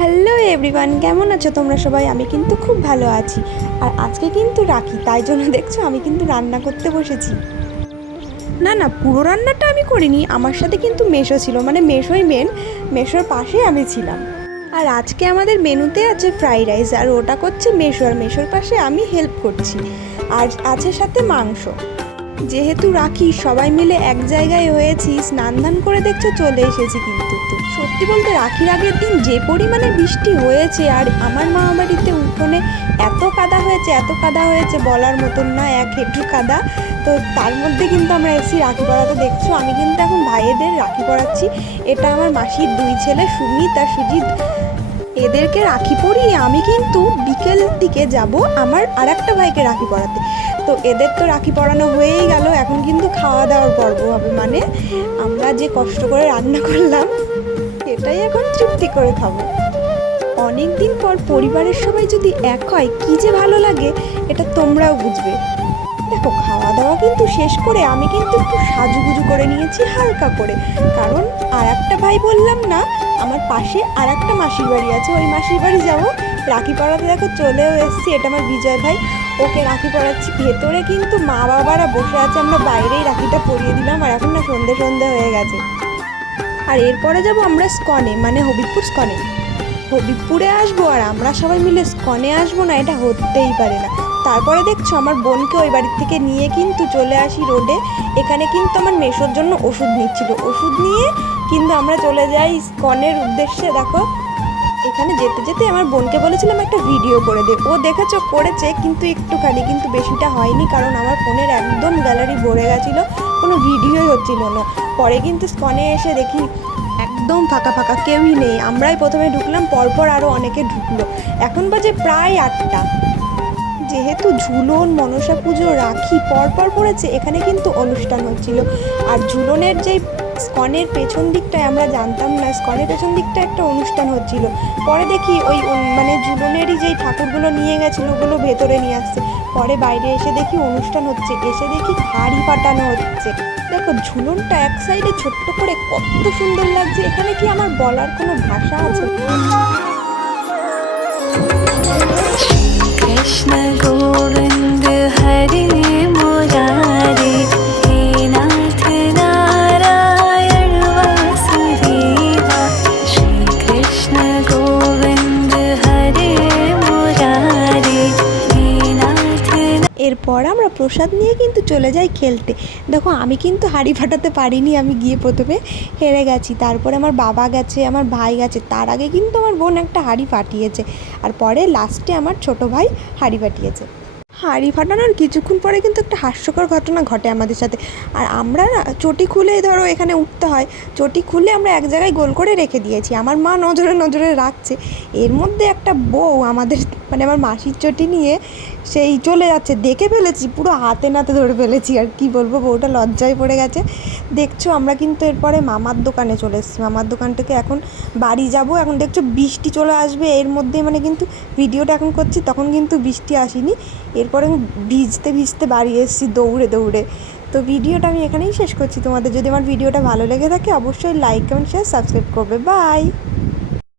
Hello everyone, কেমন আছো তোমরা সবাই? আমি কিন্তু খুব ভালো আছি। আর আজকে কিন্তু রাখি, তাই জন্য দেখছো আমি কিন্তু রান্না করতে বসেছি। না না, পুরো রান্নাটা আমি করিনি, আমার সাথে কিন্তু মেশো ছিল, মানে মেশোই মেন, মেশোর পাশে আমি ছিলাম। আর আজকে আমাদের মেনুতে আছে ফ্রাইড রাইস, আর ওটা করছে মেশো, আর মেশোর পাশে আমি হেল্প করছি। আর আছে সাথে মাংস। যেহেতু রাখি, সবাই মিলে এক জায়গায় হয়েছি, স্নান ধান করে দেখছো চলে এসেছি। কিন্তু সত্যি বলতে রাখির আগের দিন যে পরিমাণে বৃষ্টি হয়েছে, আর আমার মামা বাড়িতে উঠোনে এত কাদা হয়েছে, এত কাদা হয়েছে বলার মতন না, এক হেঁটু কাদা। তো তার মধ্যে কিন্তু আমরা এসেছি রাখি পরাতে। দেখছো আমি কিন্তু এখন ভাইয়েদের রাখি পরাচ্ছি। এটা আমার মাসির দুই ছেলে, সুমিত আর সুজিত। এদেরকে রাখি পরিয়ে আমি কিন্তু বিকেল দিকে যাব আমার আর একটা ভাইকে রাখি পরাতে। তো এদের তো রাখি পরানো হয়েই গেল, এখন কিন্তু খাওয়া দাওয়ার পর্ব হবে। মানে আমরা যে কষ্ট করে রান্না করলাম এটাই এখন তৃপ্তি করে খাবো। অনেক দিন পর পরিবারের সবাই যদি এক হয় কি যে ভালো লাগে, এটা তোমরাও বুঝবে। দেখো, খাওয়া দাওয়া কিন্তু শেষ করে আমি কিন্তু একটু সাজুগুজু করে নিয়েছি হালকা করে, কারণ আর একটা ভাই বললাম না, আমার পাশে আর একটা মাসির বাড়ি আছে, ওই মাসির বাড়ি যাবো রাখি পরাতে। দেখো চলেও এসছি, এটা আমার বিজয় ভাই, ওকে রাখি পরাচ্ছি। ভেতরে কিন্তু মা বাবারা বসে আছে, আমরা বাইরেই রাখিটা পরিয়ে দিলাম। আর এখন না সন্ধে সন্ধে হয়ে গেছে। আর এরপরে যাব আমরা স্কনে, মানে হবিবপুর স্কনে। হবিবপুরে আসবো আর আমরা সবাই মিলে স্কনে আসবো না, এটা হতেই পারে না। তারপরে দেখছো আমার বোনকে ওই বাড়ির থেকে নিয়ে কিন্তু চলে আসি রোডে। এখানে কিন্তু আমার মেশোর জন্য ওষুধ নিচ্ছিল, ওষুধ নিয়ে কিন্তু আমরা চলে যাই স্কনের উদ্দেশ্যে। দেখো এখানে যেতে যেতে আমার বোনকে বলেছিলাম একটা ভিডিও করে দে, ও দেখেছো করেছে, কিন্তু একটুখানি, কিন্তু বেশিটা হয়নি, কারণ আমার ফোনের একদম গ্যালারি ভরে গেছিলো, কোনো ভিডিওই হচ্ছিল না। পরে কিন্তু স্কনে এসে দেখি একদম ফাঁকা ফাঁকা, কেউই নেই। আমরাই প্রথমে ঢুকলাম, পরপর আরও অনেকে ঢুকলো। এখন বাজে প্রায় 8টা। যেহেতু ঝুলন, মনসা পুজো, রাখি পরপর পড়েছে, এখানে কিন্তু অনুষ্ঠান হচ্ছিল। আর ঝুলনের যে স্কনের পেছন দিকটায়, আমরা জানতাম না স্কনের পেছন দিকটা একটা অনুষ্ঠান হচ্ছিল। পরে দেখি ওই মানে ঝুলনেরই যেই ঠাকুরগুলো নিয়ে গেছিলো ওগুলো ভেতরে নিয়ে আসছে। পরে বাইরে এসে দেখি অনুষ্ঠান হচ্ছে, এসে দেখি হাড়ি ফাটানো হচ্ছে। দেখো ঝুলনটা এক সাইডে ছোট্ট করে কত সুন্দর লাগছে, এখানে কি আমার বলার কোনো ভাষা আছে? कृष्ण गोविंद हरे मुरारे, हे नाथ नारायण वासुदेवा। श्री कृष्ण गोविंद हरे मुरारे, हे नाथ। এরপর আমরা প্রসাদ নিয়ে কিন্তু চলে যাই খেলতে। দেখো আমি কিন্তু হাঁড়ি ফাটাতে পারিনি, আমি গিয়ে প্রথমে হেরে গেছি। তারপরে আমার বাবা গেছে, আমার ভাই গেছে, তার আগে কিন্তু আমার বোন একটা হাঁড়ি ফাটিয়েছে। আর পরে লাস্টে আমার ছোট ভাই হাঁড়ি ফাটিয়েছে। হাঁড়ি ফাটানোর কিছুক্ষণ পরে কিন্তু একটা হাস্যকর ঘটনা ঘটে আমাদের সাথে। আর আমরা না চটি খুলে, ধরো এখানে উঠতে হয়, চটি খুলে আমরা এক জায়গায় গোল করে রেখে দিয়েছি, আমার মা নজরে নজরে রাখছে। এর মধ্যে একটা বউ আমাদের, মানে আমার মাসির চটি নিয়ে সেই চলে যাচ্ছে, দেখে ফেলেছি, পুরো হাতে নাতে ধরে ফেলেছি। আর কি বলবো, বউটা লজ্জায় পড়ে গেছে। দেখছো আমরা কিন্তু এরপরে মামার দোকানে চলে এসেছি, মামার দোকান থেকে এখন বাড়ি যাব। এখন দেখছো বৃষ্টি চলে আসবে এর মধ্যে, মানে কিন্তু ভিডিওটা এখন করছি তখন কিন্তু বৃষ্টি আসেনি। এরপরে ভিজতে ভিজতে বাড়ি এসেছি দৌড়ে দৌড়ে। তো ভিডিওটা আমি এখানেই শেষ করছি। তোমাদের যদি আমার ভিডিওটা ভালো লেগে থাকে অবশ্যই লাইক, কমেন্ট, শেয়ার, সাবস্ক্রাইব করবে। বাই।